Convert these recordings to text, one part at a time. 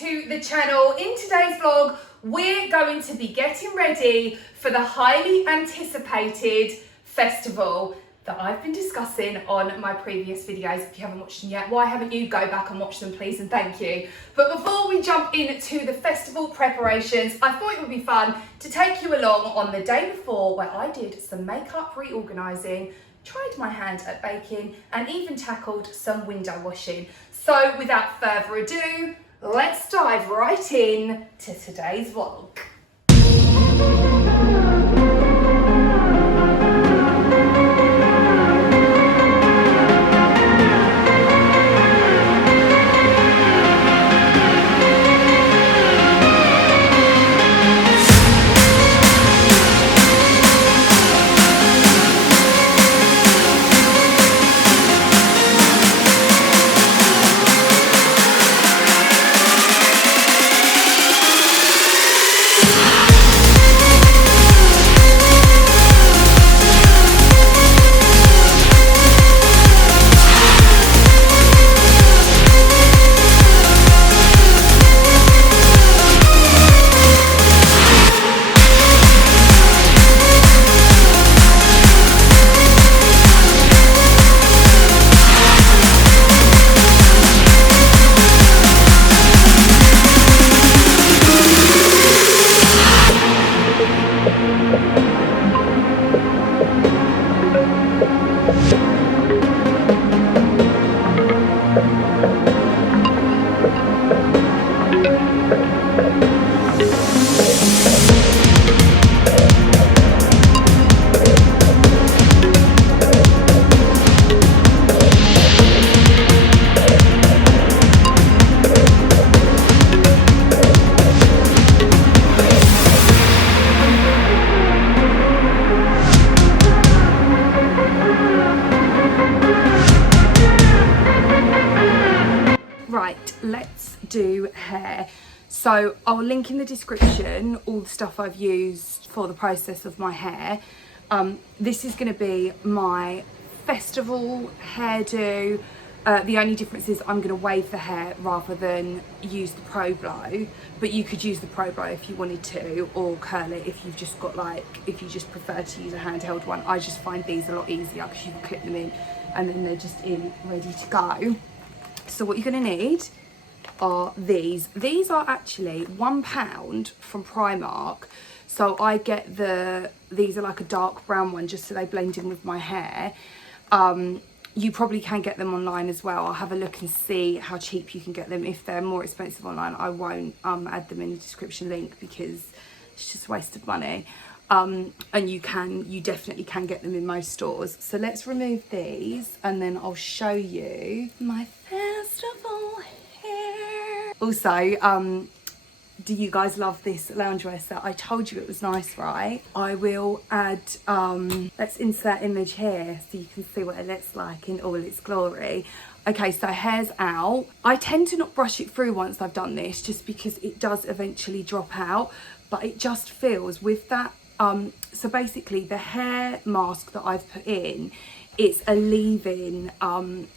to the channel. In today's vlog, we're going to be getting ready for the highly anticipated festival that I've been discussing on my previous videos. If you haven't watched them yet, why haven't you? Go back and watch them, please, and thank you. But before we jump into the festival preparations, I thought it would be fun to take you along on the day before, where I did some makeup reorganising, tried my hand at baking, and even tackled some window washing. So without further ado, let's dive right in to today's vlog. Right, let's do hair. So I'll link in the description all the stuff I've used for the process of my hair. This is going to be my festival hairdo. The only difference is I'm going to wave the hair rather than use the Pro Blow, but you could use the Pro Blow if you wanted to, or curl it if you've just got if you just prefer to use a handheld one. I just find these a lot easier because you can clip them in and then they're just in, ready to go. So what you're going to need are these. These are actually £1 from Primark. So I get these are like a dark brown one just so they blend in with my hair. You probably can get them online as well. I'll have a look and see how cheap you can get them. If they're more expensive online, I won't add them in the description link because it's just a waste of money. And you definitely can get them in most stores. So let's remove these and then I'll show you my festival hair. Also, do you guys love this loungewear set? I told you it was nice, right? I will add, let's insert image here so you can see what it looks like in all its glory. Okay, so hair's out. I tend to not brush it through once I've done this just because it does eventually drop out, but it just feels with that. So basically the hair mask that I've put in, it's a leave-in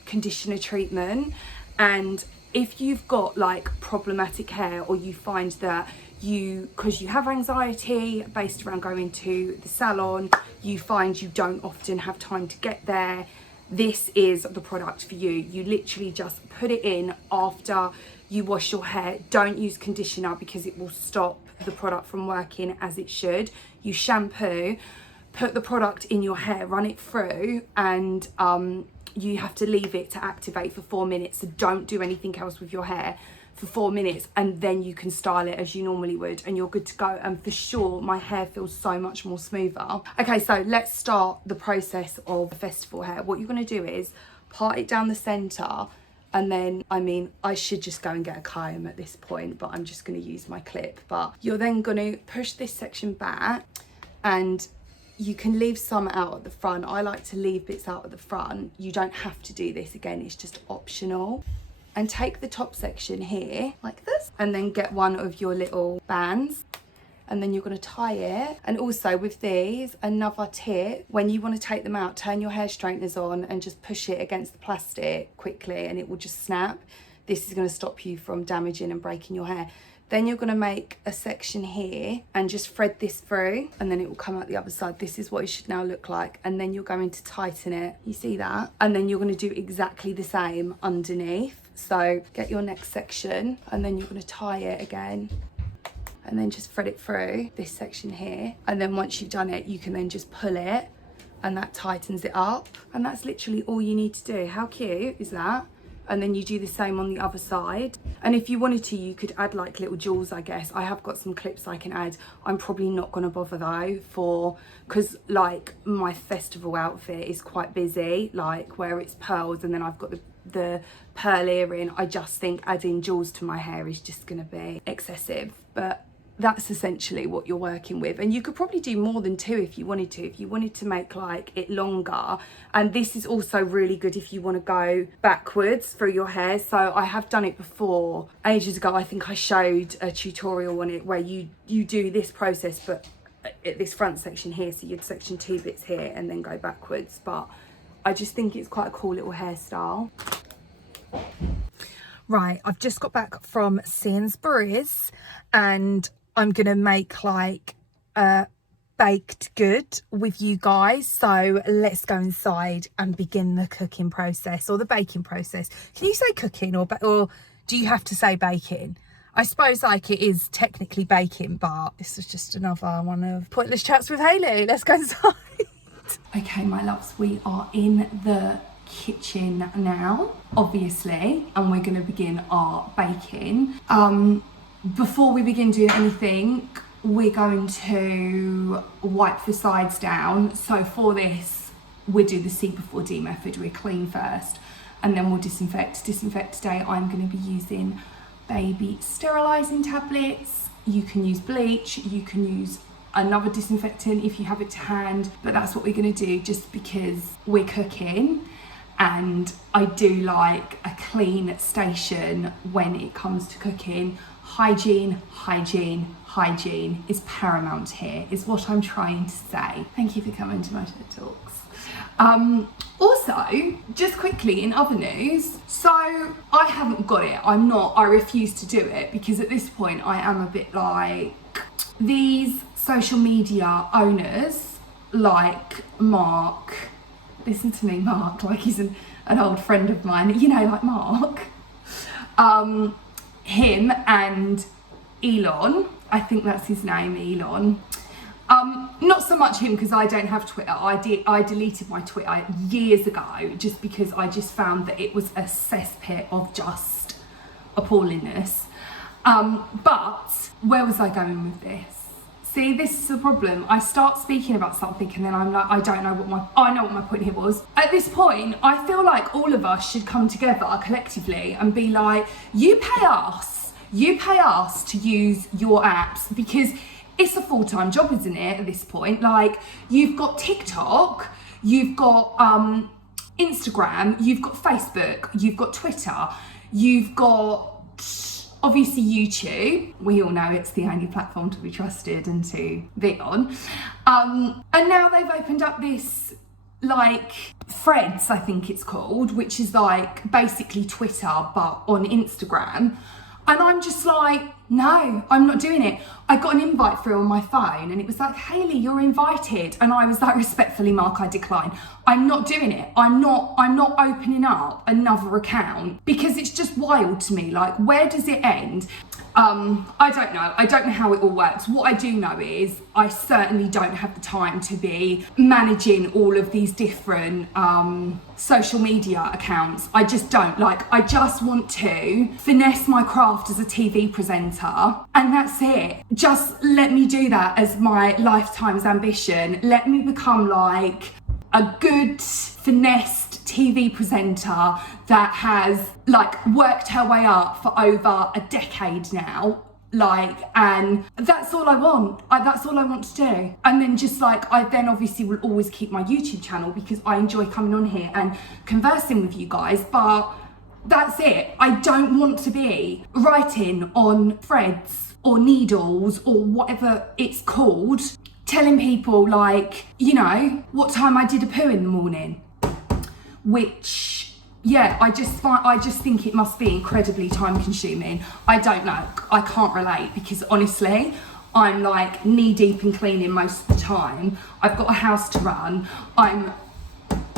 conditioner treatment. And if you've got like problematic hair, or you find that because you have anxiety based around going to the salon, you find you don't often have time to get there, this is the product for you. You literally just put it in after you wash your hair. Don't use conditioner because it will stop the product from working as it should. You shampoo, put the product in your hair, run it through, and you have to leave it to activate for 4 minutes. So don't do anything else with your hair for 4 minutes, and then you can style it as you normally would and you're good to go. And for sure my hair feels so much more smoother. Okay, so let's start the process of the festival hair. What you're going to do is part it down the center, and then, I should just go and get a comb at this point, but I'm just going to use my clip. But you're then going to push this section back, and you can leave some out at the front. I like to leave bits out at the front. You don't have to do this, again, it's just optional. And take the top section here, like this, and then get one of your little bands. And then you're going to tie it. And also with these, another tip, when you want to take them out, turn your hair straighteners on and just push it against the plastic quickly and it will just snap. this is going to stop you from damaging and breaking your hair. Then you're going to make a section here and just thread this through, and then it will come out the other side. This is what it should now look like. And then you're going to tighten it. You see that? And then you're going to do exactly the same underneath. So get your next section, and then you're going to tie it again, and then just thread it through this section here. And then once you've done it, you can then just pull it, and that tightens it up. And that's literally all you need to do. How cute is that? And then you do the same on the other side. And if you wanted to, you could add like little jewels, I guess. I have got some clips I can add. I'm probably not gonna bother though, because like my festival outfit is quite busy, like where it's pearls and then I've got the pearl earring. I just think adding jewels to my hair is just gonna be excessive. But that's essentially what you're working with. And you could probably do more than 2 if you wanted to. If you wanted to make like it longer. And this is also really good if you want to go backwards through your hair. So I have done it before ages ago. I think I showed a tutorial on it where you do this process, but at this front section here, so you'd section 2 bits here and then go backwards. But I just think it's quite a cool little hairstyle. Right, I've just got back from Sainsbury's and I'm gonna make like a baked good with you guys. So let's go inside and begin the cooking process, or the baking process. Can you say cooking, or do you have to say baking? I suppose like it is technically baking, but this is just another one of pointless chats with Hayley. Let's go inside. Okay, my loves, we are in the kitchen now, obviously, and we're going to begin our baking. Before we begin doing anything, we're going to wipe the sides down. So for this, we'll do the C before D method. We'll clean first and then we'll disinfect. Disinfect today, I'm going to be using baby sterilising tablets. You can use bleach, you can use another disinfectant if you have it to hand, but that's what we're going to do just because we're cooking. And I do like a clean station when it comes to cooking. Hygiene, hygiene, hygiene is paramount here, is what I'm trying to say. Thank you for coming to my TED Talks. Also, just quickly in other news, so I haven't got it. I refuse to do it because at this point I am a bit like, these social media owners like Mark, listen to me, Mark, like he's an old friend of mine, you know, like Mark. Him and Elon, I think that's his name, Elon. Not so much him because I don't have Twitter. I deleted my Twitter years ago just because I just found that it was a cesspit of just appallingness. But where was I going with this? See, this is the problem. I start speaking about something and then I'm like, I know what my point here was. At this point, I feel like all of us should come together collectively and be like, you pay us to use your apps, because it's a full-time job, isn't it, at this point? Like, you've got TikTok, you've got Instagram, you've got Facebook, you've got Twitter, you've got obviously YouTube. We all know it's the only platform to be trusted and to be on. And now they've opened up this, like, Threads, I think it's called, which is like basically Twitter but on Instagram. And I'm just like, no, I'm not doing it. I got an invite through on my phone and it was like, Hayley, you're invited. And I was like, respectfully, Mark, I decline. I'm not doing it. I'm not opening up another account because it's just wild to me. Like, where does it end? I don't know. I don't know how it all works. What I do know is I certainly don't have the time to be managing all of these different social media accounts. I just don't. Like, I just want to finesse my craft as a TV presenter and that's it. Just let me do that as my lifetime's ambition. Let me become like a good finessed TV presenter that has like worked her way up for over a decade now, like, and that's all I want. That's all I want to do. And then just like, I then obviously will always keep my YouTube channel because I enjoy coming on here and conversing with you guys, but that's it. I don't want to be writing on Threads or Needles or whatever it's called, telling people like, you know, what time I did a poo in the morning, which yeah, I just think it must be incredibly time consuming. I don't know, I can't relate, because honestly, I'm like knee deep in cleaning most of the time. I've got a house to run. I'm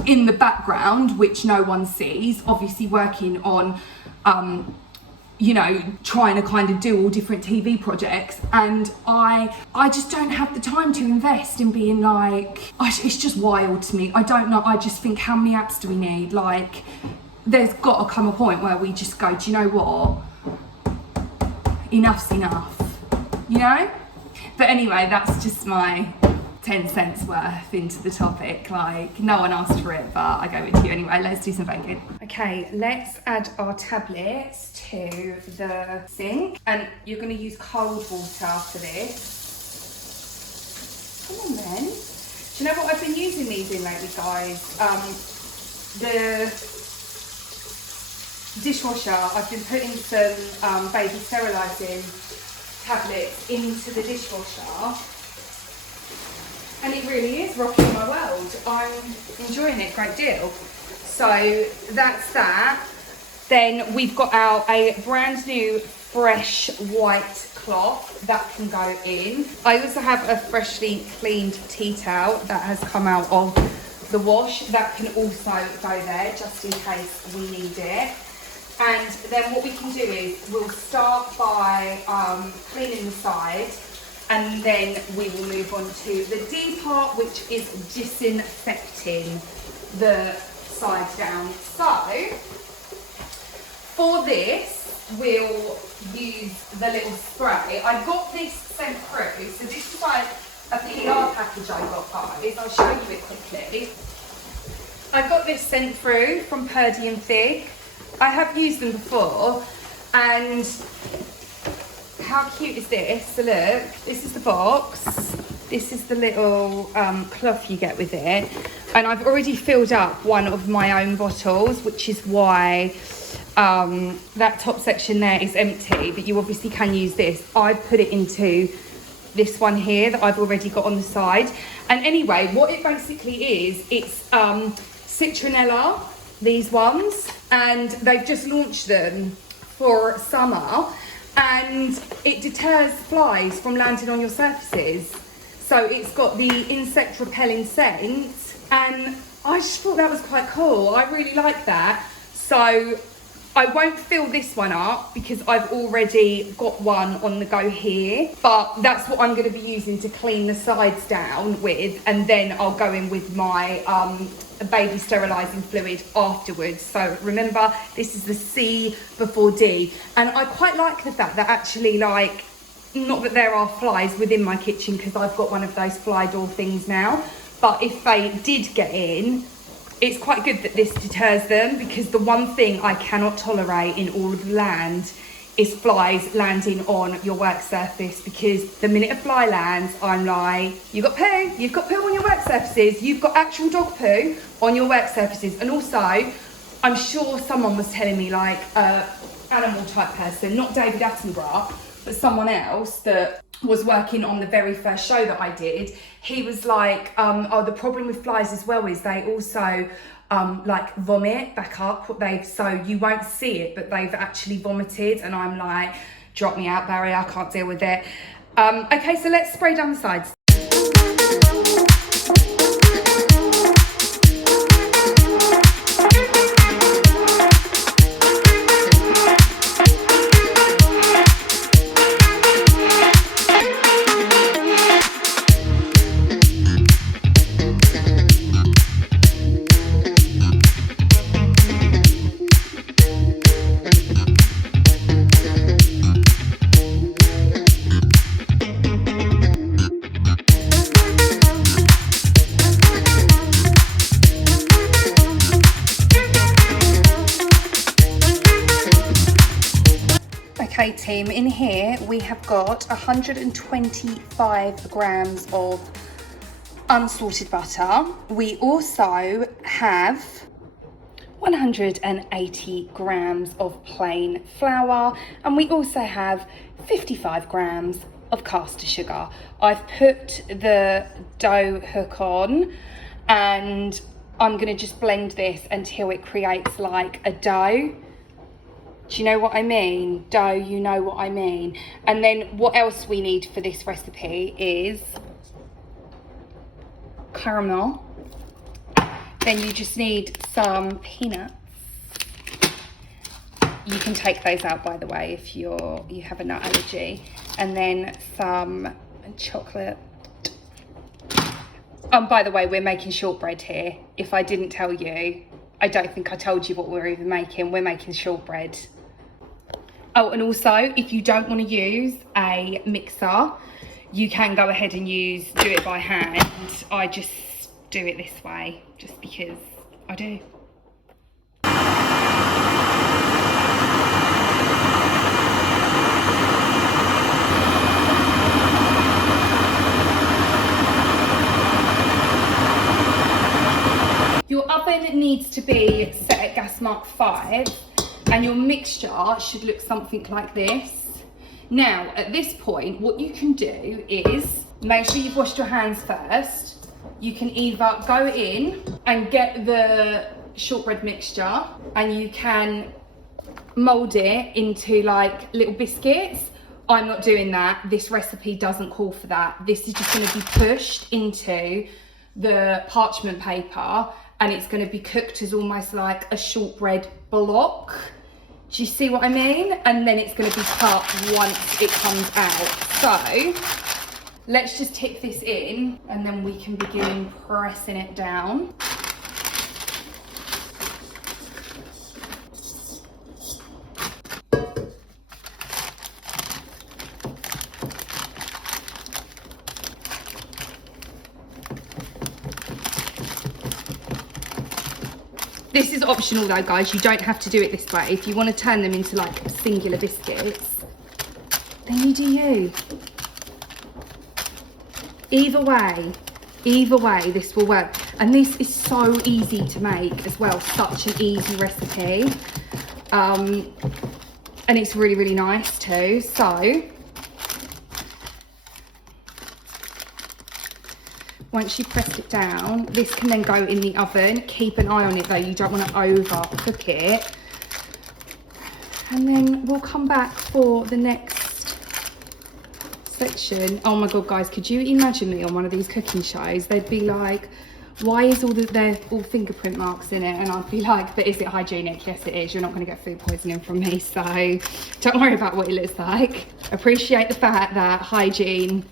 in the background, which no one sees, obviously working on, you know, trying to kind of do all different TV projects, and I just don't have the time to invest in being like, it's just wild to me. I don't know, I just think, how many apps do we need? Like, there's got to come a point where we just go, do you know what? Enough's enough, you know? But anyway, that's just my 10 cents worth into the topic. Like, no one asked for it, but I go with you anyway. Let's do some baking. Okay, let's add our tablets to the sink, and you're going to use cold water for this. Come on then. Do you know what I've been using these in lately, guys? The dishwasher, I've been putting some baby sterilising tablets into the dishwasher, and it really is rocking my world. I'm enjoying it a great deal. So that's that. Then we've got out a brand new fresh white cloth that can go in. I also have a freshly cleaned tea towel that has come out of the wash that can also go there just in case we need it. And then what we can do is we'll start by cleaning the side, and then we will move on to the D part, which is disinfecting the side down. So for this, we'll use the little spray. I got this sent through, so this is like a PR package I got, guys. I'll show you it quickly. I got this sent through from Purdy and Fig. I have used them before, and how cute is this? So look, this is the box. This is the little cloth you get with it. And I've already filled up one of my own bottles, which is why that top section there is empty, but you obviously can use this. I've put it into this one here that I've already got on the side. And anyway, what it basically is, it's citronella, these ones, and they've just launched them for summer, and it deters flies from landing on your surfaces. So it's got the insect repelling scent, and I just thought that was quite cool. I really like that. So I won't fill this one up because I've already got one on the go here, but that's what I'm going to be using to clean the sides down with, and then I'll go in with my baby sterilising fluid afterwards. So remember, this is the C before D, and I quite like the fact that actually, like, not that there are flies within my kitchen because I've got one of those fly door things now, but if they did get in, it's quite good that this deters them, because the one thing I cannot tolerate in all of the land is flies landing on your work surface, because the minute a fly lands, I'm like, you've got poo on your work surfaces, you've got actual dog poo on your work surfaces. And also, I'm sure someone was telling me, like, animal type person, not David Attenborough, but someone else that was working on the very first show that I did, he was like, oh, the problem with flies as well is they also like vomit back up what they've, so you won't see it, but they've actually vomited. And I'm like, drop me out, Barry, I can't deal with it. Okay, so let's spray down the sides. Okay team, in here we have got 125 grams of unsalted butter. We also have 180 grams of plain flour, and we also have 55 grams of caster sugar. I've put the dough hook on, and I'm gonna just blend this until it creates like a dough. Do you know what I mean? Dough, you know what I mean. And then what else we need for this recipe is caramel. Then you just need some peanuts. You can take those out, by the way, if you have a nut allergy. And then some chocolate. By the way, we're making shortbread here. If I didn't tell you, I don't think I told you what we're even making. We're making shortbread. Oh, and also, if you don't want to use a mixer, you can go ahead and do it by hand. I just do it this way, just because I do. Your oven needs to be set at gas mark 5, and your mixture should look something like this. Now, at this point, what you can do is make sure you've washed your hands first. You can either go in and get the shortbread mixture, and you can mold it into like little biscuits. I'm not doing that. This recipe doesn't call for that. This is just going to be pushed into the parchment paper, and it's going to be cooked as almost like a shortbread block. Do you see what I mean? And then it's going to be cut once it comes out. So let's just tip this in, and then we can begin pressing it down. This is optional though, guys. You don't have to do it this way. If you want to turn them into like singular biscuits, then you do you. Either way, this will work. And this is so easy to make as well. Such an easy recipe. And it's really, really nice too. So once you pressed it down, this can then go in the oven. Keep an eye on it though, you don't want to overcook it. And then we'll come back for the next section. Oh my God, guys, could you imagine me on one of these cooking shows? They'd be like, why is there all fingerprint marks in it? And I'd be like, but is it hygienic? Yes, it is. You're not going to get food poisoning from me, so don't worry about what it looks like. Appreciate the fact that hygiene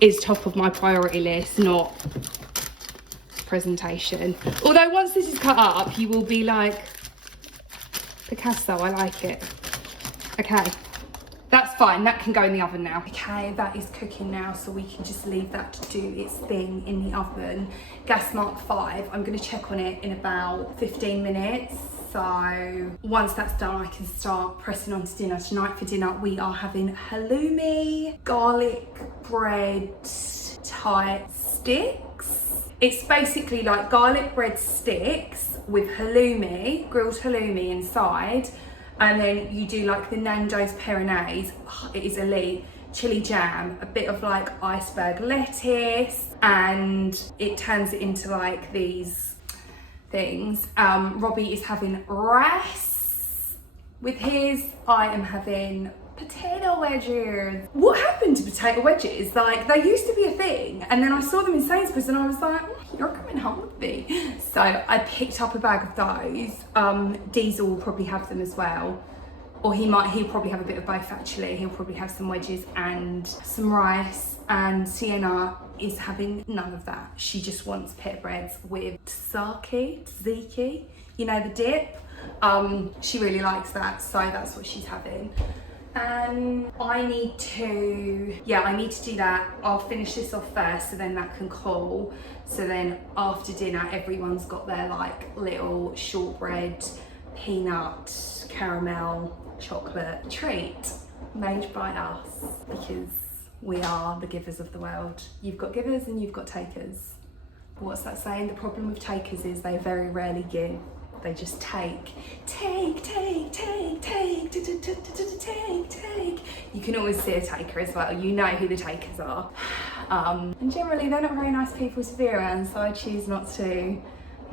is top of my priority list, not presentation. Although once this is cut up, you will be like, Picasso, I like it. Okay, that's fine. That can go in the oven now. Okay, that is cooking now, so we can just leave that to do its thing in the oven. Gas mark 5. I'm going to check on it in about 15 minutes. So once that's done, I can start pressing on to dinner. Tonight for dinner, we are having halloumi, garlic bread type sticks. It's basically like garlic bread sticks with halloumi, grilled halloumi inside. And then you do like the Nando's Peronaise. Oh, it is elite. Chili jam, a bit of like iceberg lettuce, and it turns it into like these things. Robbie is having rice with his. I am having potato wedges. What happened to potato wedges? Like, they used to be a thing, and then I saw them in Sainsbury's and I was like, you're coming home with me. So I picked up a bag of those. Diesel will probably have them as well. Or he'll probably have a bit of both actually. He'll probably have some wedges and some rice, and Sienna is having none of that. She just wants pita breads with tzatziki, you know, the dip. She really likes that, so that's what she's having. And I need to do that. I'll finish this off first, so then that can cool. So then after dinner, everyone's got their like little shortbread, peanut, caramel, chocolate treat made by us, because we are the givers of the world. You've got givers and you've got takers. What's that saying? The problem with takers is they very rarely give. They just take. You can always see a taker as well. You know who the takers are. And generally they're not very nice people to be around, so I choose not to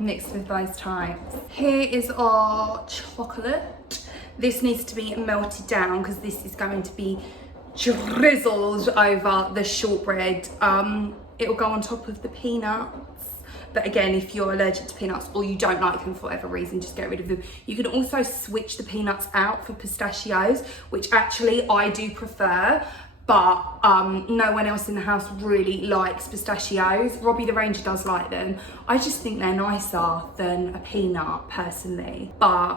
mixed with those types. Here is our chocolate. This needs to be melted down because this is going to be drizzled over the shortbread. It'll go on top of the peanuts. But again, if you're allergic to peanuts or you don't like them for whatever reason, just get rid of them. You can also switch the peanuts out for pistachios, which actually I do prefer, but no one else in the house really likes pistachios. Robbie the Ranger does like them. I just think they're nicer than a peanut personally. But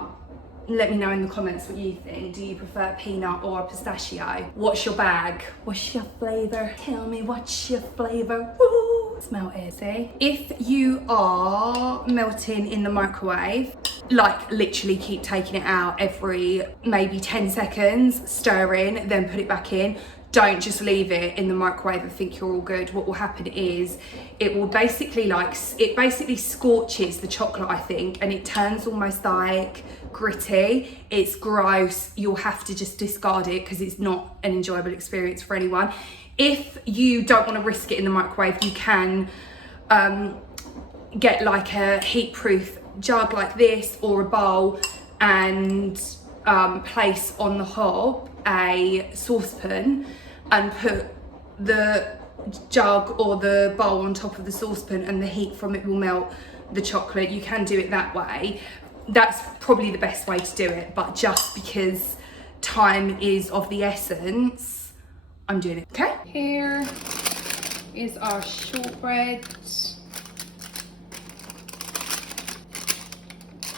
let me know in the comments what you think. Do you prefer a peanut or a pistachio? What's your bag? What's your flavour? Tell me what's your flavour. Woo! Smell it, see? If you are melting in the microwave, like literally keep taking it out every maybe 10 seconds, stir in, then put it back in. Don't just leave it in the microwave and think you're all good. What will happen is it will basically it basically scorches the chocolate, I think, and it turns almost like gritty. It's gross. You'll have to just discard it because it's not an enjoyable experience for anyone. If you don't want to risk it in the microwave, you can get like a heat-proof jug like this or a bowl and place on the hob a saucepan and put the jug or the bowl on top of the saucepan, and the heat from it will melt the chocolate. You can do it that way. That's probably the best way to do it, but just because time is of the essence, I'm doing it. Okay, here is our shortbread.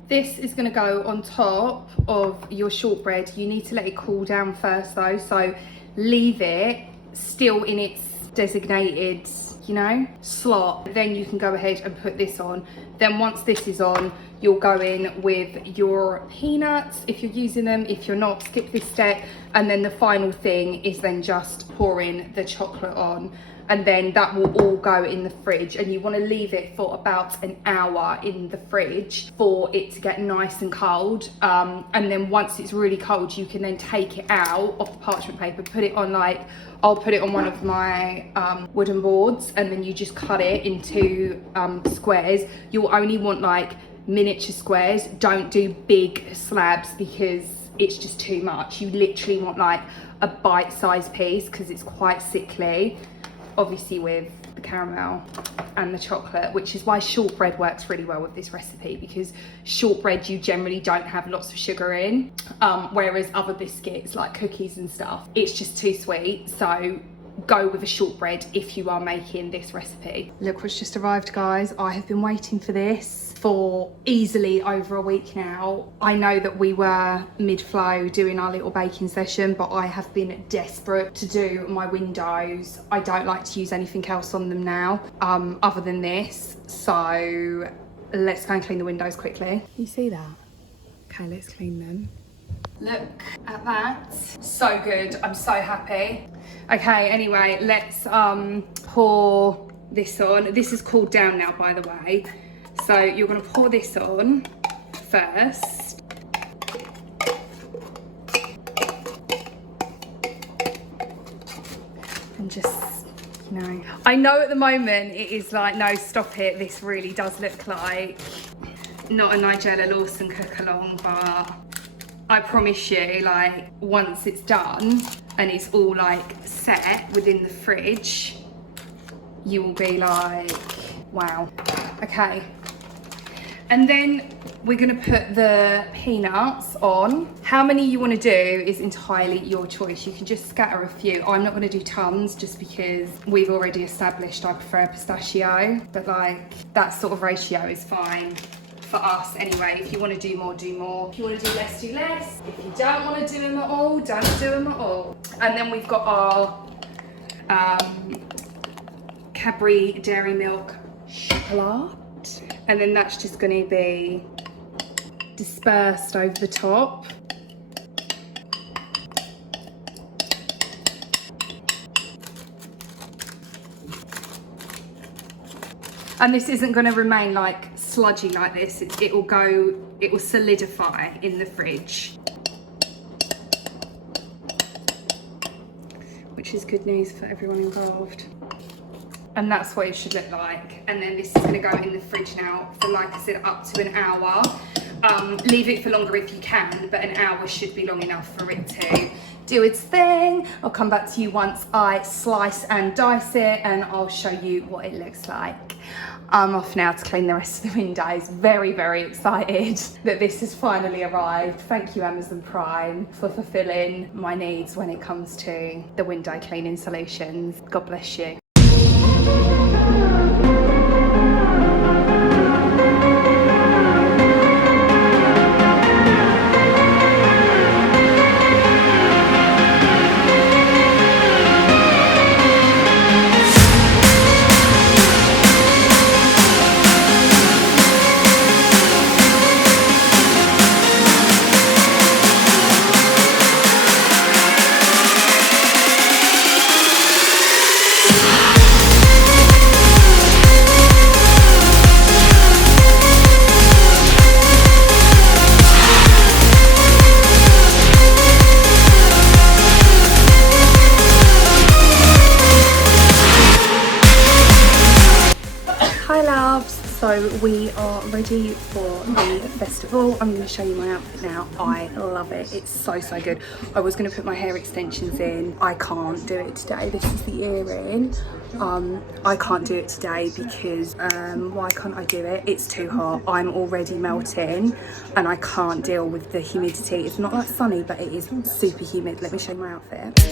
This is going to go on top of your shortbread. You need to let it cool down first though, so leave it still in its designated, you know, slot. Then you can go ahead and put this on. Then once this is on, you'll go in with your peanuts if you're using them. If you're not, skip this step. And then the final thing is then just pouring the chocolate on, and then that will all go in the fridge. And you want to leave it for about an hour in the fridge for it to get nice and cold. And then once it's really cold, you can then take it out of the parchment paper, put it on, like, I'll put it on one of my wooden boards, and then you just cut it into squares. You'll only want like miniature squares. Don't do big slabs because it's just too much. You literally want like a bite-sized piece because it's quite sickly, obviously with the caramel and the chocolate, which is why shortbread works really well with this recipe, because shortbread you generally don't have lots of sugar in, whereas other biscuits like cookies and stuff, it's just too sweet. So go with a shortbread if you are making this recipe. Look what's just arrived, guys. I have been waiting for this for easily over a week now. I know that we were mid-flow doing our little baking session, but I have been desperate to do my windows. I don't like to use anything else on them now other than this, so let's go and clean the windows quickly. You see that? Okay, let's clean them. Look at that, so good. I'm so happy. Okay, anyway, let's pour this on. This is cooled down now, by the way. So you're going to pour this on first. And just, you know, I know at the moment it is like, no, stop it. This really does look like not a Nigella Lawson cook along, but I promise you, like, once it's done and it's all like set within the fridge, you will be like, wow. Okay. And then we're gonna put the peanuts on. How many you wanna do is entirely your choice. You can just scatter a few. I'm not gonna do tons just because we've already established I prefer pistachio, but like that sort of ratio is fine for us anyway. If you wanna do more, do more. If you wanna do less, do less. If you don't wanna do them at all, don't do them at all. And then we've got our Cadbury Dairy Milk chocolate. And then that's just going to be dispersed over the top. And this isn't going to remain like sludgy like this. It will solidify in the fridge, which is good news for everyone involved. And that's what it should look like. And then this is gonna go in the fridge now for, like I said, up to an hour. Leave it for longer if you can, but an hour should be long enough for it to do its thing. I'll come back to you once I slice and dice it, and I'll show you what it looks like. I'm off now to clean the rest of the windows. Very, very excited that this has finally arrived. Thank you, Amazon Prime, for fulfilling my needs when it comes to the window cleaning solutions. God bless you. Hi loves, so we are ready for the festival. I'm going to show you my outfit now. I love it, it's so good. I was going to put my hair extensions in. I can't do it today. This is the earring. I can't do it today because why can't I do it? It's too hot. I'm already melting and I can't deal with the humidity. It's not like sunny, but it is super humid. Let me show you my outfit.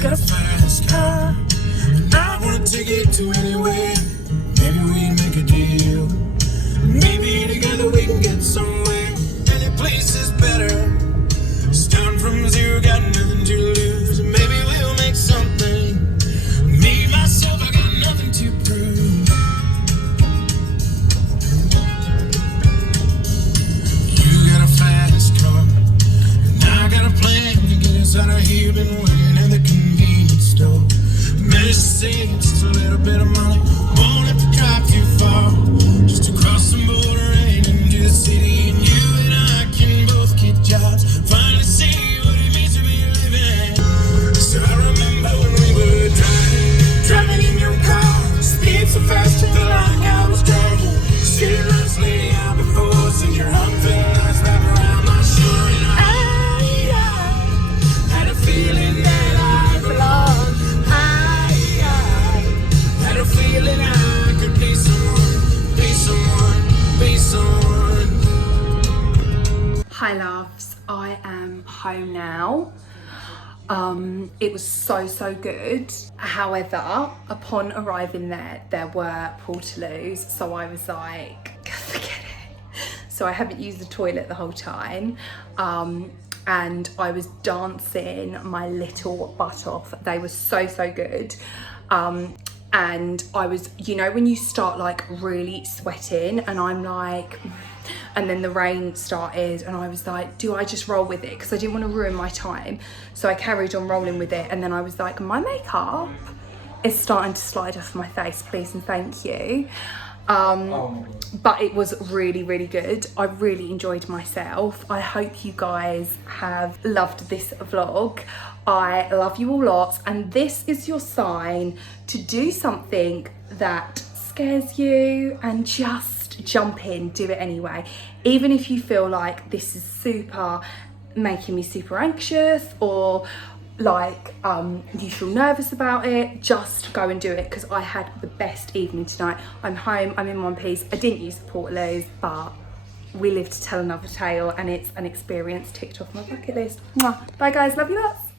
got a fast car, and I wanna take it to anywhere. Maybe we make a deal. Maybe together we can get somewhere. Any place is better. Starting from zero, got nothing to lose. Maybe we'll make something. Me, myself, I got nothing to prove. You got a fast car, and I got a plan to get us out of here. Been waiting at the convenience store. Managed to save just a little bit of money. Won't have to drive too far, just to cross the border and into the city. And you and I can both get jobs. Finally see what it means to be living. So I remember when we were driving in your car. Speed so fast, it felt like I was driving. City lights lay out before us, and your arm felt nice wrapped around my shoulder. And I had a feeling that I belonged. I had a feeling I could be someone, be someone, be someone. Hi loves, I am home now. It was so good. However, upon arriving there were portaloos, so I was like, forget it. So I haven't used the toilet the whole time. And I was dancing my little butt off. They were so good. And I was, you know, when you start like really sweating, and I'm like, and then the rain started, and I was like, do I just roll with it? Because I didn't want to ruin my time. So I carried on rolling with it, and then I was like, my makeup is starting to slide off my face, please and thank you. But it was really good. I really enjoyed myself. I hope you guys have loved this vlog. I love you all lots, and this is your sign to do something that scares you and just jump in, do it anyway. Even if you feel like this is making me super anxious, or like you feel nervous about it, just go and do it, because I had the best evening tonight. I'm home, I'm in one piece. I didn't use the portaloos, but we live to tell another tale, and it's an experience ticked off my bucket list. Mwah. Bye guys, love you lots.